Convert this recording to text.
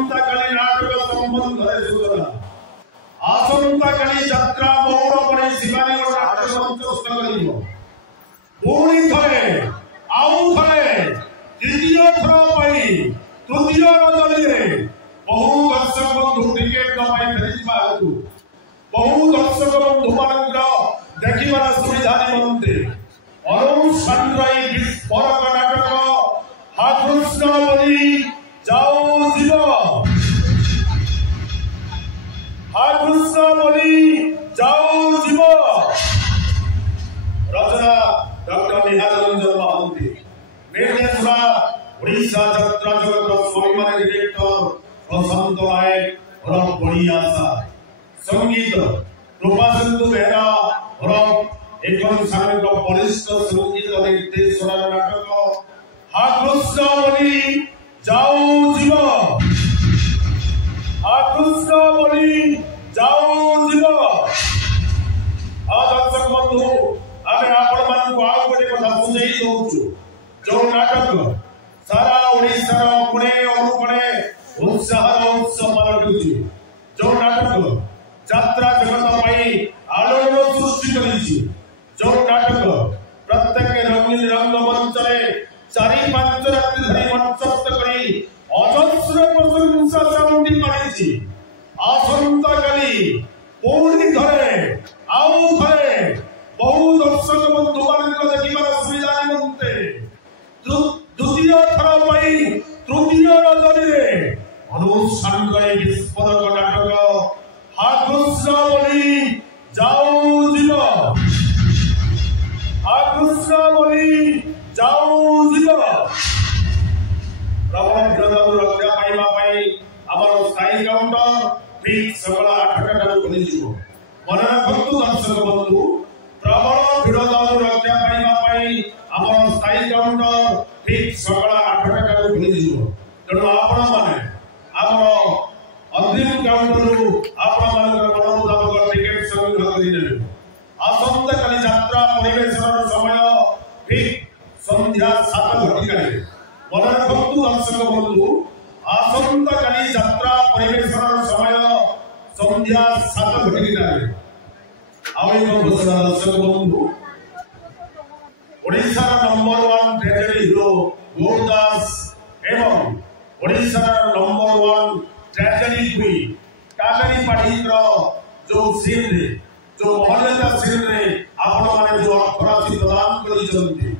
आसंता काली नाटक संबंध सूचना आसंता काली यात्रा मोर पर शिवानी नाटक मंचस्थ करिवो पुणी थरे आउ थरे द्वितीय थर पई तृतीय रजनी रे बहु दर्शक बंधु टिकेट पाई फेरिबा हेतु बहु दर्शक बंधु मानक देखिबार सुविधा निमंते अनुष्ठानराई विस्फोरक नाटक हा कृष्ण बलि जाओ जीव हा कृष्ण बलि जाओ जीव रचना डॉक्टर निहाररंजन महांती निर्देशना ओडिशा यात्रा जगत स्वाभिमान डायरेक्टर प्रशांत नायक और बढ़िया संगीत रूपा सिंधु बेहरा और एक सामने वरिष्ठ संगीत निर्देशना नाटक हा कृष्ण बलि जाओ जीव हा कृष्ण बलि जाओ जीव दर्शक बंधु आमे आपण मानकु आउ गोटे कथा बुझाई दउछु जो नाटक सारा ओडिसा कोणे अनुकोणे उत्साह उत्सव मनाउछु जो नाटक यात्रा जगत पाई आलोड़न सृष्टि करिछि जो नाटक प्रत्येक रंगीन रंगमंच रे 4-5 रात्रि धरि मंचस्थ करी अजस्र प्रशंसा साउंडी पारिछि आसंता काली पुणी धरे आउ धरे बहु दर्शक बंधु मानक देखिबार सुविधा निमंते द्वितीय थर पई तृतीय रजनी रे अनुष्ठान रे विस्फोरक नाटक हा कृष्ण बलि जाओ जीव हा कृष्ण बलि जाओ जीव प्रबल विरोध रक्षा पाइबा पाई हमर स्थायी काउंटर ठीक सकाळ 8टा ठाରୁ खुली जिवो मन रखतु दर्शक बंधु प्रबल विरोध रक्षा पाइबा पाई हमर स्थायी काउंटर ठीक सकाळ 8टा ठाରୁ खुली जिवो तेणु आपण माने हमर अंतिम काउंटर आपण मानकर मन मुताबिक टिकेट संग्रह करि नेबे आसंता काली यात्रा परिवेशन समय ठीक संध्या 7 घटिका मन रखतु दर्शक बंधु आसंता काली यात्रा परिवेशन समय संध्या 7 घटिका दर्शक बंधु Odisha number 1 tragedy hero Gourdas एवं Odisha number 1 tragedy queen Kaveri पाढ़ीर जो सीन रे जो महल्ला सीन रे आपण माने जो अर्थराशि प्रदान करिसंती